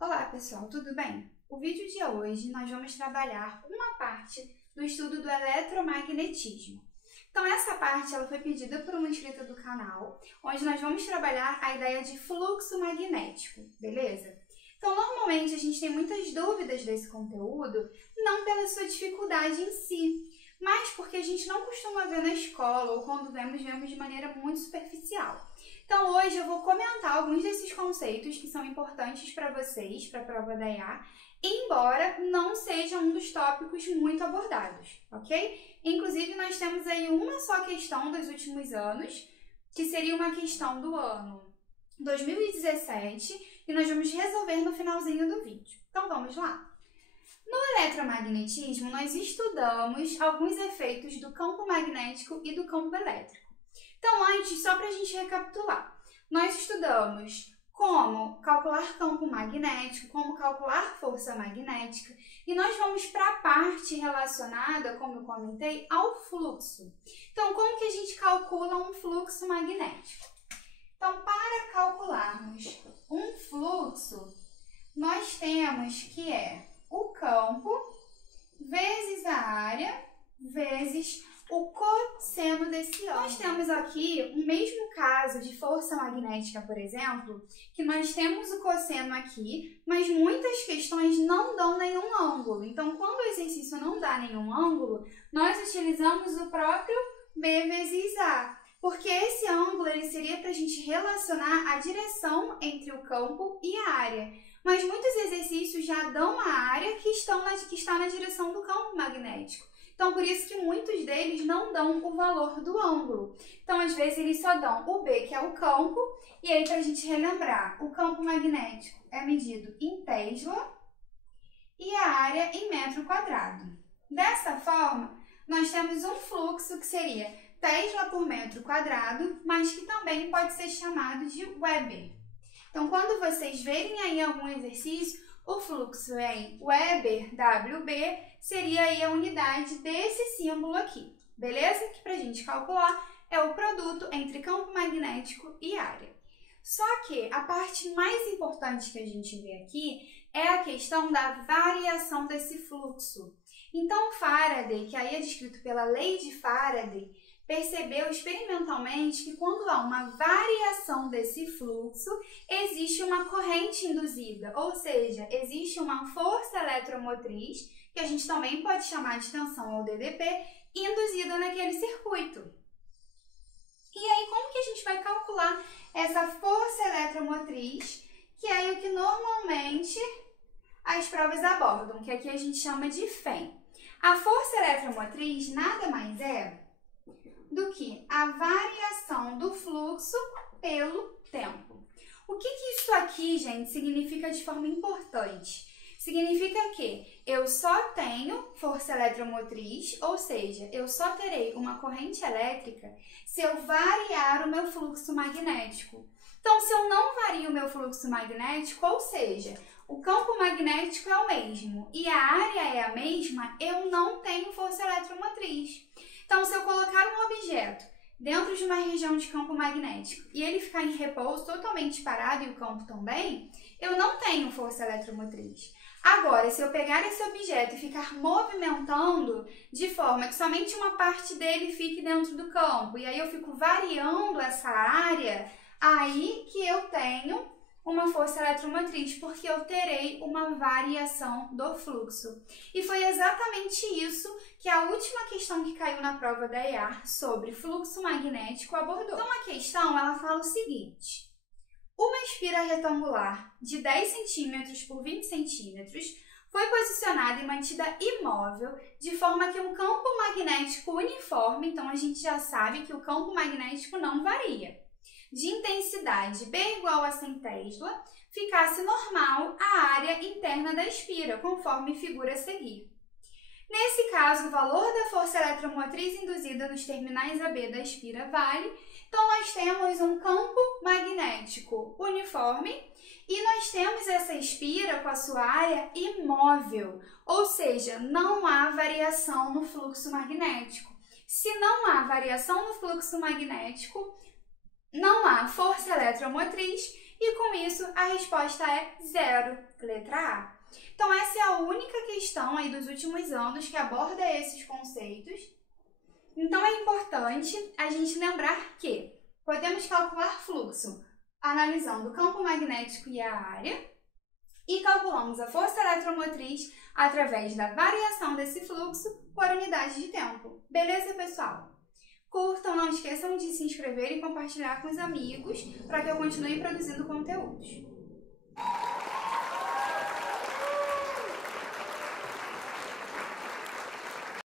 Olá pessoal, tudo bem? O vídeo de hoje nós vamos trabalhar uma parte do estudo do eletromagnetismo. Então essa parte ela foi pedida por uma inscrita do canal, onde nós vamos trabalhar a ideia de fluxo magnético, beleza? Então normalmente a gente tem muitas dúvidas desse conteúdo, não pela sua dificuldade em si, mas porque a gente não costuma ver na escola ou quando vemos de maneira muito superficial. Então hoje eu vou comentar alguns desses conceitos que são importantes para vocês, para a prova da IA, embora não seja um dos tópicos muito abordados, ok? Inclusive nós temos aí uma só questão dos últimos anos, que seria uma questão do ano 2017, e nós vamos resolver no finalzinho do vídeo. Então vamos lá? No eletromagnetismo, nós estudamos alguns efeitos do campo magnético e do campo elétrico. Então, antes, só para a gente recapitular, nós estudamos como calcular campo magnético, como calcular força magnética, e nós vamos para a parte relacionada, como eu comentei, ao fluxo. Então, como que a gente calcula um fluxo magnético? Então, para calcularmos um fluxo, nós temos que o campo vezes a área vezes o cosseno desse ângulo. Nós temos aqui o mesmo caso de força magnética, por exemplo, que nós temos o cosseno aqui, mas muitas questões não dão nenhum ângulo. Então, quando o exercício não dá nenhum ângulo, nós utilizamos o próprio B vezes A, porque esse ângulo ele seria para a gente relacionar a direção entre o campo e a área. Mas muitos exercícios já dão a área que está na direção do campo magnético. Então, por isso que muitos deles não dão o valor do ângulo. Então, às vezes, eles só dão o B, que é o campo, e aí, para a gente relembrar, o campo magnético é medido em Tesla e a área em metro quadrado. Dessa forma, nós temos um fluxo que seria Tesla por metro quadrado, mas que também pode ser chamado de Weber. Então, quando vocês verem aí algum exercício, o fluxo em Weber, WB, seria aí a unidade desse símbolo aqui, beleza? Que para a gente calcular é o produto entre campo magnético e área. Só que a parte mais importante que a gente vê aqui é a questão da variação desse fluxo. Então, Faraday, que aí é descrito pela lei de Faraday, percebeu experimentalmente que quando há uma variação desse fluxo, existe uma corrente induzida, ou seja, existe uma força eletromotriz, que a gente também pode chamar de tensão ou DDP, induzida naquele circuito. E aí, como que a gente vai calcular essa força eletromotriz, que é o que normalmente as provas abordam, que aqui a gente chama de FEM. A força eletromotriz nada mais é do que a variação do fluxo pelo tempo. O que isso aqui, gente, significa de forma importante? Significa que eu só tenho força eletromotriz, ou seja, eu só terei uma corrente elétrica se eu variar o meu fluxo magnético. Então, se eu não vario o meu fluxo magnético, ou seja, o campo magnético é o mesmo e a área é a mesma, eu não tenho força eletromotriz. Então, se eu colocar um objeto dentro de uma região de campo magnético e ele ficar em repouso totalmente parado e o campo também, eu não tenho força eletromotriz. Agora, se eu pegar esse objeto e ficar movimentando de forma que somente uma parte dele fique dentro do campo e aí eu fico variando essa área, aí que eu tenho uma força eletromotriz, porque eu terei uma variação do fluxo. E foi exatamente isso que a última questão que caiu na prova da IA sobre fluxo magnético abordou. Então, a questão ela fala o seguinte: uma espira retangular de 10 cm por 20 cm foi posicionada e mantida imóvel de forma que um campo magnético uniforme, então a gente já sabe que o campo magnético não varia, de intensidade B igual a 100 Tesla, ficasse normal a área interna da espira, conforme figura a seguir. Nesse caso, o valor da força eletromotriz induzida nos terminais AB da espira vale. Então, nós temos um campo magnético uniforme e nós temos essa espira com a sua área imóvel, ou seja, não há variação no fluxo magnético. Se não há variação no fluxo magnético, não há força eletromotriz E com isso, a resposta é 0, letra A. Então, essa é a única questão aí dos últimos anos que aborda esses conceitos. Então, é importante a gente lembrar que podemos calcular fluxo analisando o campo magnético e a área e calculamos a força eletromotriz através da variação desse fluxo por unidade de tempo. Beleza, pessoal? Curtam, não esqueçam de se inscrever e compartilhar com os amigos para que eu continue produzindo conteúdos.